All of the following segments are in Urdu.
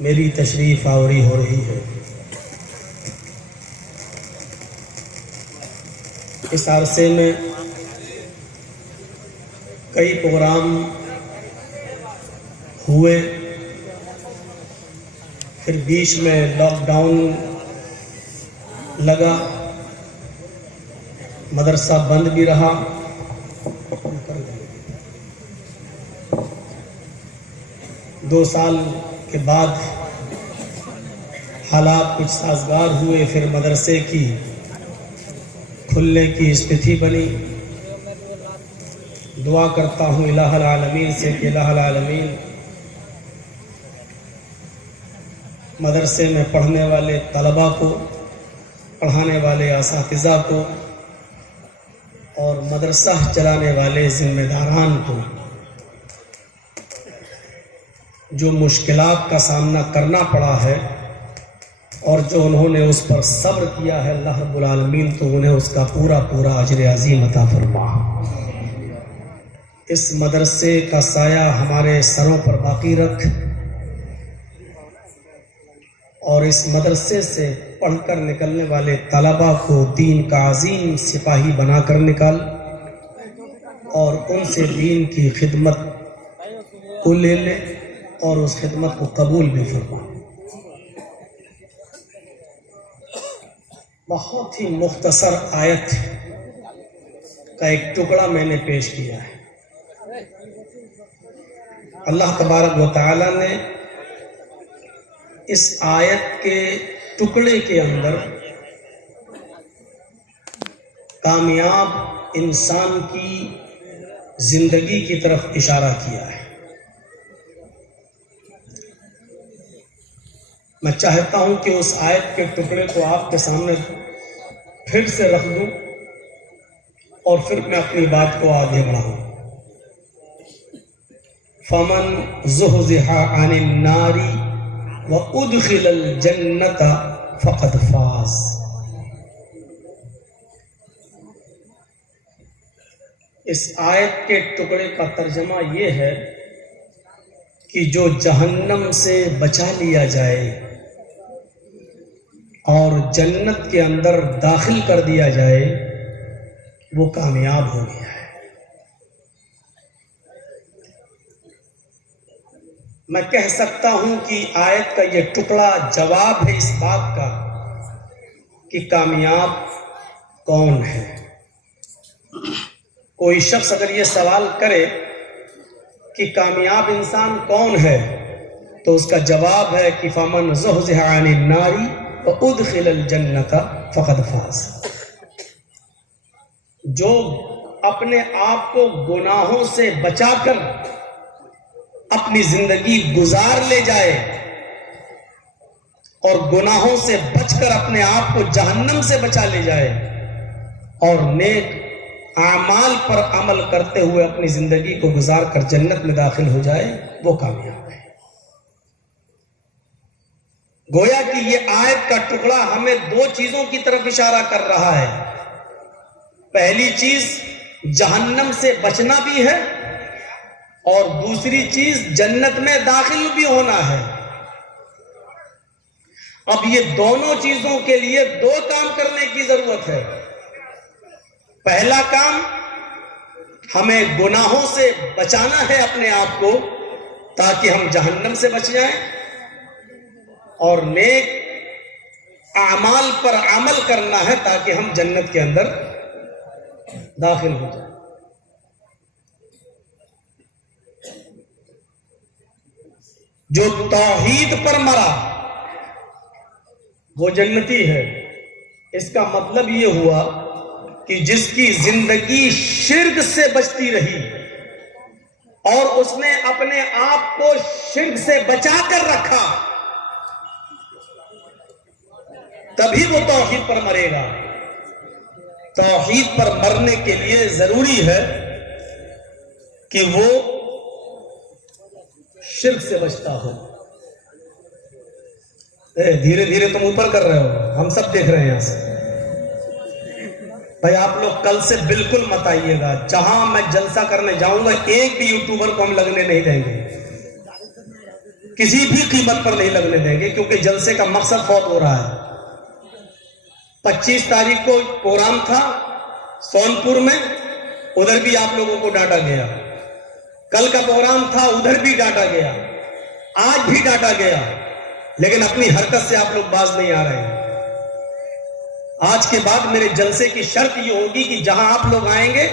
میری تشریف آوری ہو رہی ہے۔ اس عرصے میں کئی پروگرام ہوئے، پھر بیچ میں لاک ڈاؤن لگا، مدرسہ بند بھی رہا۔ 2 سال کے بعد حالات کچھ سازگار ہوئے، پھر مدرسے کی کھلنے کی استھتی بنی۔ دعا کرتا ہوں الہ العالمین سے کہ الہ العالمین مدرسے میں پڑھنے والے طلباء کو، پڑھانے والے اساتذہ کو اور مدرسہ چلانے والے ذمہ داران کو جو مشکلات کا سامنا کرنا پڑا ہے اور جو انہوں نے اس پر صبر کیا ہے، اللہ رب العالمین تو انہیں اس کا پورا اجر عظیم عطا فرما۔ اس مدرسے کا سایہ ہمارے سروں پر باقی رکھ، اور اس مدرسے سے پڑھ کر نکلنے والے طلباء کو دین کا عظیم سپاہی بنا کر نکال، اور ان سے دین کی خدمت کو لے لے اور اس خدمت کو قبول بھی فرما۔ بہت ہی مختصر آیت کا ایک ٹکڑا میں نے پیش کیا ہے۔ اللہ تبارک و تعالی نے اس آیت کے ٹکڑے کے اندر کامیاب انسان کی زندگی کی طرف اشارہ کیا ہے۔ میں چاہتا ہوں کہ اس آیت کے ٹکڑے کو آپ کے سامنے پھر سے رکھ دوں اور پھر میں اپنی بات کو آگے بڑھاؤں۔ فَمَنْ زُحْزِحَ عَنِ النَّارِ وَأُدْخِلَ الْجَنَّةَ فَقَدْ فَازَ۔ اس آیت کے ٹکڑے کا ترجمہ یہ ہے کہ جو جہنم سے بچا لیا جائے اور جنت کے اندر داخل کر دیا جائے، وہ کامیاب ہو گیا ہے۔ میں کہہ سکتا ہوں کہ آیت کا یہ ٹکڑا جواب ہے اس بات کا کہ کامیاب کون ہے۔ کوئی شخص اگر یہ سوال کرے کہ کامیاب انسان کون ہے، تو اس کا جواب ہے کہ فَمَنْ زُحْزِحَ عَنِ النَّارِ وَأُدْخِلَ الْجَنَّةَ فَقَدْ فَازَ۔ جو اپنے آپ کو گناہوں سے بچا کر اپنی زندگی گزار لے جائے اور گناہوں سے بچ کر اپنے آپ کو جہنم سے بچا لے جائے اور نیک اعمال پر عمل کرتے ہوئے اپنی زندگی کو گزار کر جنت میں داخل ہو جائے، وہ کامیاب ہے۔ گویا کہ یہ آیت کا ٹکڑا ہمیں 2 چیزوں کی طرف اشارہ کر رہا ہے۔ پہلی چیز جہنم سے بچنا بھی ہے، اور دوسری چیز جنت میں داخل بھی ہونا ہے۔ اب یہ دونوں چیزوں کے لیے 2 کام کرنے کی ضرورت ہے۔ پہلا کام، ہمیں گناہوں سے بچانا ہے اپنے آپ کو تاکہ ہم جہنم سے بچ جائیں، اور نیک اعمال پر عمل کرنا ہے تاکہ ہم جنت کے اندر داخل ہو جائیں۔ جو توحید پر مرا وہ جنتی ہے۔ اس کا مطلب یہ ہوا کہ جس کی زندگی شرک سے بچتی رہی اور اس نے اپنے آپ کو شرک سے بچا کر رکھا، تبھی وہ توحید پر مرے گا۔ توحید پر مرنے کے لیے ضروری ہے کہ وہ شرک سے بچتا ہو۔ دھیرے دھیرے تم اوپر کر رہے ہو، ہم سب دیکھ رہے ہیں یہاں سے۔ بھائی آپ لوگ کل سے بالکل مت آئیے گا، جہاں میں جلسہ کرنے جاؤں گا ایک بھی یوٹیوبر کو ہم لگنے نہیں دیں گے، کسی بھی قیمت پر نہیں لگنے دیں گے، کیونکہ جلسے کا مقصد فوت ہو رہا ہے۔ 25 تاریخ کو پروگرام تھا سونپور میں، ادھر بھی آپ لوگوں کو ڈانٹا گیا۔ کل کا پروگرام تھا، ادھر بھی ڈانٹا گیا، آج بھی ڈانٹا گیا، لیکن اپنی حرکت سے آپ لوگ باز نہیں آ رہے ہیں۔ آج کے بعد میرے جلسے کی شرط یہ ہوگی کہ جہاں آپ لوگ آئیں گے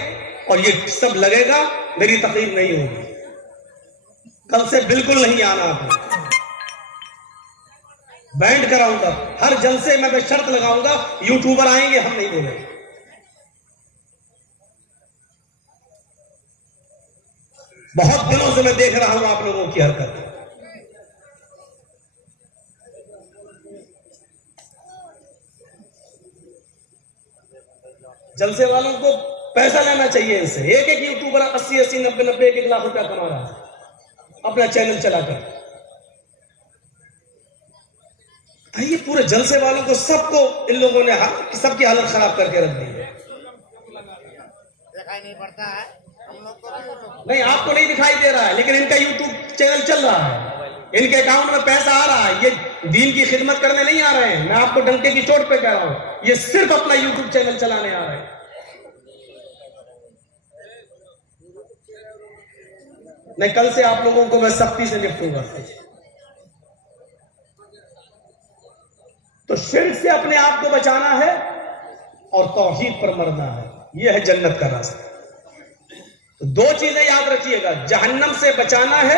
اور یہ سب لگے گا، میری تقریر نہیں ہوگی۔ کل سے بالکل نہیں آنا آپ نے، بینڈ کراؤں گا ہر جلسے میں شرط لگاؤں گا، یوٹیوبر آئیں گے ہم نہیں بولیں گے۔ بہت دنوں سے میں دیکھ رہا ہوں آپ لوگوں کی حرکت۔ جلسے والوں کو پیسہ لینا چاہیے ان سے۔ ایک ایک یوٹیوبر 80 90 1 لاکھ روپیہ کما رہا ہے اپنا چینل چلا کر۔ یہ پورے جلسے والوں کو سب کو ان لوگوں نے سب کی حالت خراب کر کے رکھ دی ہے۔ دکھائی نہیں پڑتا ہے نہیں، آپ کو نہیں دکھائی دے رہا ہے، لیکن ان کا یوٹیوب چینل چل رہا ہے، ان کے اکاؤنٹ میں پیسہ آ رہا ہے۔ یہ دین کی خدمت کرنے نہیں آ رہے ہیں، میں آپ کو ڈنکے کی چوٹ پہ کہہ رہا ہوں، یہ صرف اپنا یوٹیوب چینل چلانے آ رہے ہیں۔ نہیں، کل سے آپ لوگوں کو میں سختی سے نپٹوں گا۔ تو شرک سے اپنے آپ کو بچانا ہے اور توحید پر مرنا ہے، یہ ہے جنت کا راستہ۔ تو دو چیزیں یاد رکھیے گا، جہنم سے بچانا ہے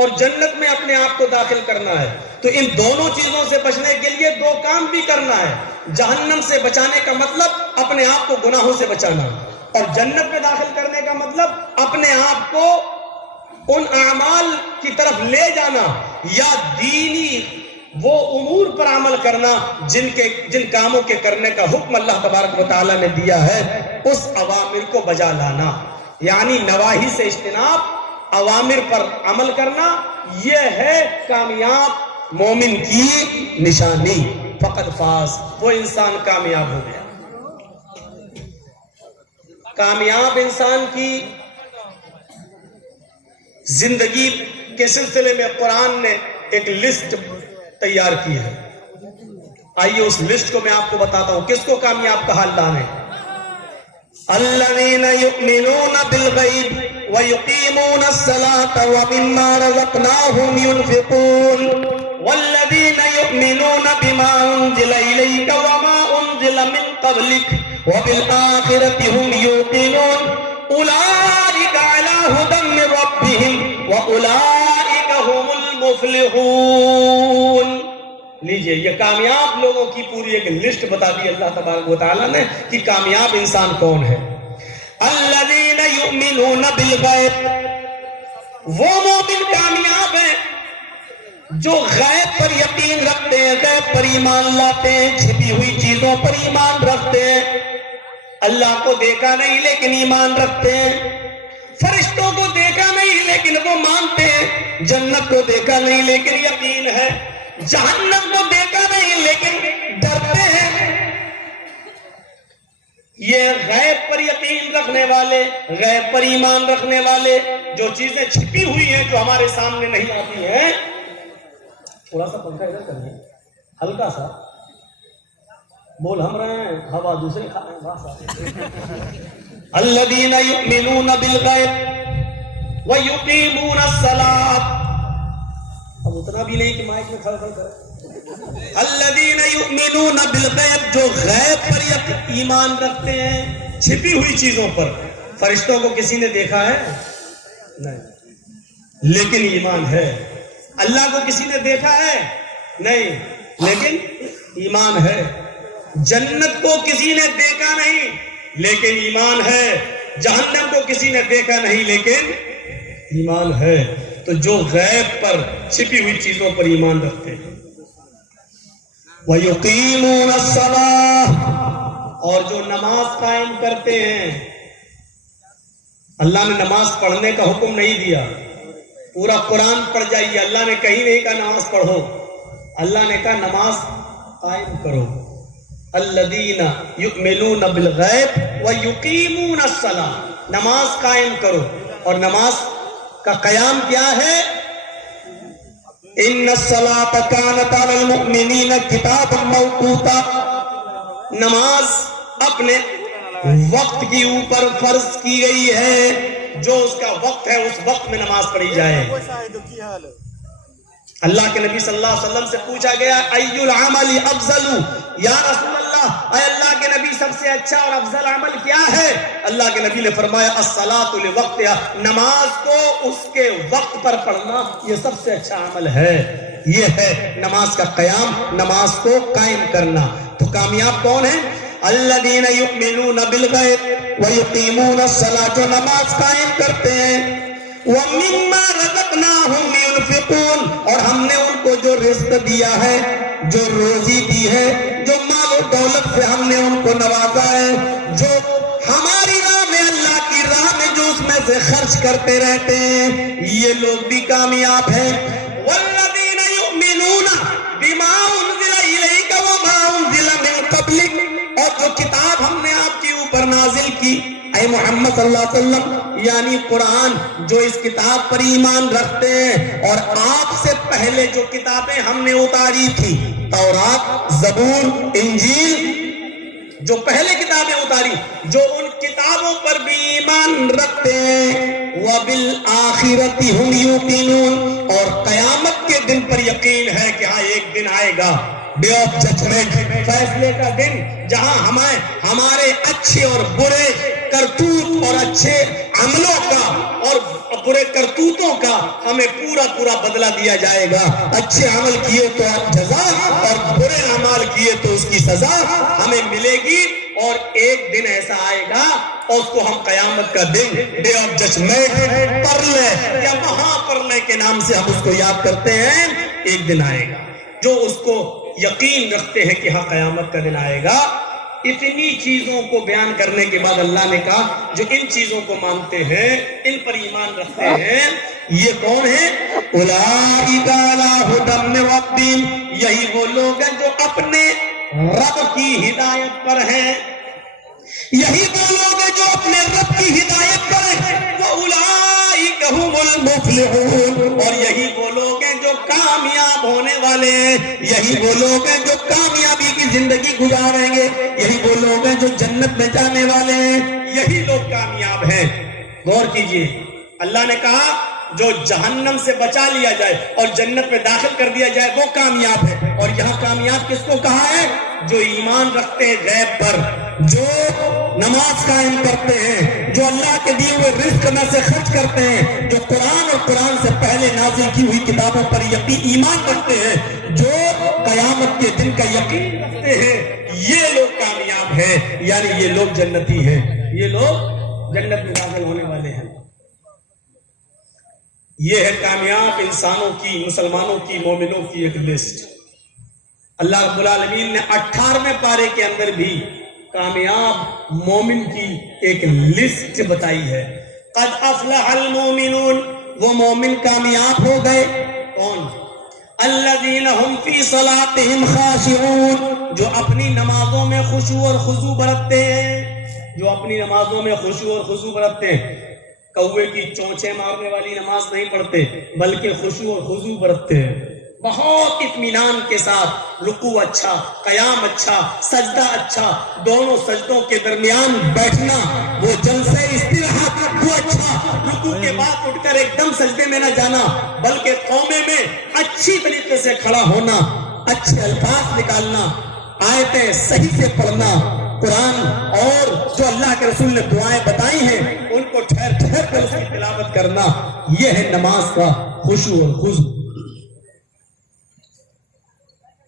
اور جنت میں اپنے آپ کو داخل کرنا ہے۔ تو ان دونوں چیزوں سے بچنے کے لیے دو کام بھی کرنا ہے۔ جہنم سے بچانے کا مطلب اپنے آپ کو گناہوں سے بچانا، اور جنت میں داخل کرنے کا مطلب اپنے آپ کو ان اعمال کی طرف لے جانا یا دینی وہ امور پر عمل کرنا جن کاموں کے کرنے کا حکم اللہ تبارک و تعالیٰ نے دیا ہے، اس اوامر کو بجا لانا، یعنی نواہی سے اجتناب، اوامر پر عمل کرنا۔ یہ ہے کامیاب مومن کی نشانی۔ فقط فاز، وہ انسان کامیاب ہو گیا۔ کامیاب انسان کی زندگی کے سلسلے میں قرآن نے ایک لسٹ تیار کی ہے۔ آئیے اس لسٹ کو میں آپ کو بتاتا ہوں، کس کو کامیاب کہا اللہ نے۔ الذین یؤمنون بالغیب ویقیمون الصلاة ومما رزقناہم ینفقون والذین یؤمنون بما انزل الیک وما انزل من قبلک وبالآخرۃ ہم یوقنون اولئک علی ھدی من ربہم واولئک ھم المفلحون۔ لیجئے، یہ کامیاب لوگوں کی پوری ایک لسٹ بتا دی اللہ تبارک و تعالیٰ نے کہ کامیاب انسان کون ہے۔ الذین یؤمنون بالغیب، وہ مومن کامیاب ہیں جو غیب پر یقین رکھتے ہیں، غیب پر ایمان لاتے ہیں، چھپی ہوئی چیزوں پر ایمان رکھتے ہیں۔ اللہ کو دیکھا نہیں لیکن ایمان رکھتے ہیں، فرشتوں کو دیکھا نہیں لیکن وہ مانتے ہیں، جنت کو دیکھا نہیں لیکن یقین ہے، جہنم کو دیکھا نہیں لیکن ڈرتے ہیں۔ یہ غیب پر یقین رکھنے والے، غیب پر ایمان رکھنے والے، جو چیزیں چھپی ہوئی ہیں جو ہمارے سامنے نہیں آتی ہیں۔ تھوڑا سا پنکھا ادھر کریے، ہلکا سا بول ہم رہے ہیں، ہوا دوسری کھا رہے ہیں، بس۔ الذین یؤمنون بالغیب ویقیمون الصلاۃ، اب اتنا بھی نہیں کہ مائک میں کھڑ کھڑ کرے۔ الذین یؤمنون بالغیب، جو غیب پر ایمان رکھتے ہیں، چھپی ہوئی چیزوں پر۔ فرشتوں کو کسی نے دیکھا ہے؟ نہیں، لیکن ایمان ہے۔ اللہ کو کسی نے دیکھا ہے؟ نہیں، لیکن ایمان ہے۔ جنت کو کسی نے دیکھا نہیں لیکن ایمان ہے، جہنم کو کسی نے دیکھا نہیں لیکن ایمان ہے۔ تو جو غیب پر چھپی ہوئی چیزوں پر ایمان رکھتے ہیں۔ وَيُقِيمُونَ الصَّلَاةَ، اور جو نماز قائم کرتے ہیں۔ اللہ نے نماز پڑھنے کا حکم نہیں دیا، پورا قرآن پڑھ جائیے، اللہ نے کہیں نہیں کہا نماز پڑھو، اللہ نے کہا نماز قائم کرو۔ الذین یؤمنون بالغیب ویقیمون الصلاۃ، نماز قائم کرو۔ اور نماز کا قیام کیا ہے؟ ان الصلاۃ کانت علی المؤمنین کتابا موقوتا، نماز اپنے وقت کی اوپر فرض کی گئی ہے، جو اس کا وقت ہے اس وقت میں نماز پڑھی جائے۔ اللہ کے نبی صلی اللہ علیہ وسلم سے پوچھا گیا ای العمل افضل، یا رسول اللہ، اے اللہ کے نبی سب سے اچھا اور افضل عمل کیا ہے؟ اللہ کے نبی نے فرمایا الصلاۃ لوقتہا، نماز کو اس کے وقت پر پڑھنا یہ سب سے اچھا عمل ہے۔ یہ ہے نماز کا قیام، نماز کو قائم کرنا۔ تو کامیاب کون ہیں؟ الذین یؤمنون بالغیب ویقیمون الصلاۃ، جو نماز قائم کرتے ہیں، وَمِمَّا رَزَقْنَاهُمْ يُنْفِقُونَ، اور ہم نے ان کو جو رزق دیا ہے، جو روزی دی ہے، جو مال و دولت سے ہم نے ان کو نوازا ہے، جو ہماری راہ میں، اللہ کی راہ میں جو اس میں سے خرچ کرتے رہتے ہیں، یہ لوگ بھی کامیاب ہیں۔ وَالَّذِينَ يُؤْمِنُونَ بِمَا أُنزِلَ إِلَيْكَ وَمَا أُنزِلَ مِن قَبْلِكَ، اور جو کتاب ہم نے آپ کے اوپر نازل کی اے محمد صلی اللہ علیہ وسلم، یعنی قرآن، جو اس کتاب پر ایمان رکھتے ہیں، اور آپ سے پہلے جو کتابیں ہم نے اتاری تھی، تورات، زبور، انجیل، جو پہلے کتابیں اتاری، جو ان کتابوں پر بھی ایمان رکھتے ہیں، وَبِالْآخِرَةِ هُمْ يُوقِنُونَ، اور قیامت کے دن پر یقین ہے کہ ہاں ایک دن آئے گا، ڈے آف ججمنٹ، فیصلے کا دن، جہاں ہمارے اچھے اور برے کرتوت اور اچھے عملوں کا اور برے کرتوتوں کا ہمیں پورا بدلہ دیا جائے گا۔ اچھے عمل کیے تو جزا، اور برے اعمال کیے تو اس کی سزا ہمیں ملے گی۔ اور ایک دن ایسا آئے گا اور اس کو ہم قیامت کا دن، ڈے آف ججمنٹ، پرلے یا مہا پرلے کے نام سے ہم اس کو یاد کرتے ہیں۔ ایک دن آئے گا، جو اس کو یقین رکھتے ہیں کہ ہاں قیامت کا دن آئے گا۔ اتنی چیزوں کو بیان کرنے کے بعد اللہ نے کہا جو ان چیزوں کو مانتے ہیں، ان پر ایمان رکھتے ہیں، یہ کون ہیں؟ اولئک علی ھدی من ربہم، یہی وہ لوگ ہیں جو اپنے رب کی ہدایت پر ہیں، یہی وہ لوگ ہیں جو اپنے رب کی ہدایت پر ہیں۔ وَأُولَئِکَ هُمُ الْمُفْلِحُونَ، اور یہی وہ لوگ ہیں جو کامیاب ہونے والے ہیں، یہی وہ لوگ ہیں جو کامیابی کی زندگی گزاریں گے، یہی وہ لوگ ہیں جو جنت میں جانے والے ہیں، یہی لوگ کامیاب ہیں۔ غور کیجئے، اللہ نے کہا جو جہنم سے بچا لیا جائے اور جنت میں داخل کر دیا جائے وہ کامیاب ہے، اور یہاں کامیاب کس کو کہا ہے؟ جو ایمان رکھتے ہیں غیب پر، جو نماز قائم کرتے ہیں، جو اللہ کے دیے ہوئے رزق میں سے خرچ کرتے ہیں، جو قرآن اور قرآن سے پہلے نازل کی ہوئی کتابوں پر ایمان رکھتے ہیں، جو قیامت کے دن کا یقین رکھتے ہیں، یہ لوگ کامیاب ہیں، یعنی یہ لوگ جنتی ہیں، یہ لوگ جنت میں داخل ہونے والے ہیں۔ یہ ہے کامیاب انسانوں کی، مسلمانوں کی، مومنوں کی ایک لسٹ۔ اللہ رب العالمین نے 18ویں پارے کے اندر بھی کامیاب مومن کی ایک لسٹ بتائی ہے۔ قد افلح المومنون، وہ مومن کامیاب ہو گئے۔ کون؟ الذین هم فی صلاتهم خاشعون، جو اپنی نمازوں میں خشوع اور خضوع برتتے ہیں، جو اپنی نمازوں میں خشوع اور خضوع برتتے ہیں۔ کوے کی چونچے مارنے والی نماز نہیں پڑھتے، بلکہ خشوع اور خضوع برتتے ہیں، بہت اطمینان کے ساتھ، رکوع اچھا، قیام اچھا، سجدہ اچھا، دونوں سجدوں کے درمیان بیٹھنا، وہ جلسے استراحت وہ اچھا، رکوع کے بعد اٹھ کر ایک دم سجدے میں نہ جانا، بلکہ قومے میں اچھی طریقے سے کھڑا ہونا، اچھے الفاظ نکالنا، آیتیں صحیح سے پڑھنا، قرآن اور جو اللہ کے رسول نے دعائیں بتائی ہیں ان کو ٹھہر ٹھہر کر اس کی تلاوت کرنا، یہ ہے نماز کا خشوع اور خضوع۔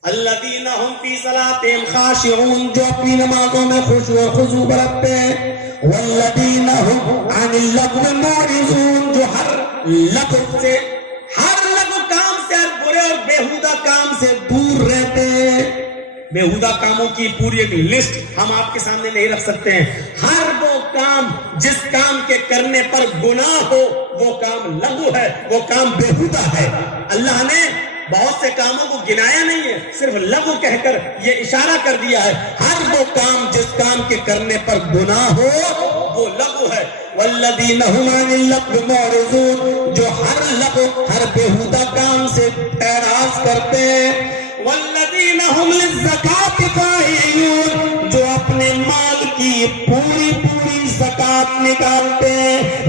الذین هم فی صلاتهم خاشعون، جو اپنی نمازوں میں خشوع اور خضوع برتتے ہیں۔ والذین هم عن اللغو معرضون، جو ہر لغو سے، ہر لغو کام سے، ہر برے اور بیہودہ کام سے دور رہتے ہیں۔ بیہودہ کاموں کی پوری ایک لسٹ ہم آپ کے سامنے نہیں رکھ سکتے ہیں۔ ہر وہ کام جس کام کے کرنے پر گناہ ہو وہ کام لغو ہے، وہ کام بیہودہ ہے۔ اللہ نے بہت سے کاموں کو گنایا نہیں ہے، صرف لغو کہہ کر یہ اشارہ کر دیا ہے، ہر وہ کام جس کام کے کرنے پر گناہ ہو وہ لغو ہے. والذین هم عن اللغو معرضون، جو ہر لغو، ہر بیہودہ کام سے اعراض کرتے ہیں. والذین هم للزکاة فاعلون، جو اپنے مال کی پوری زکات نکالتے ہیں.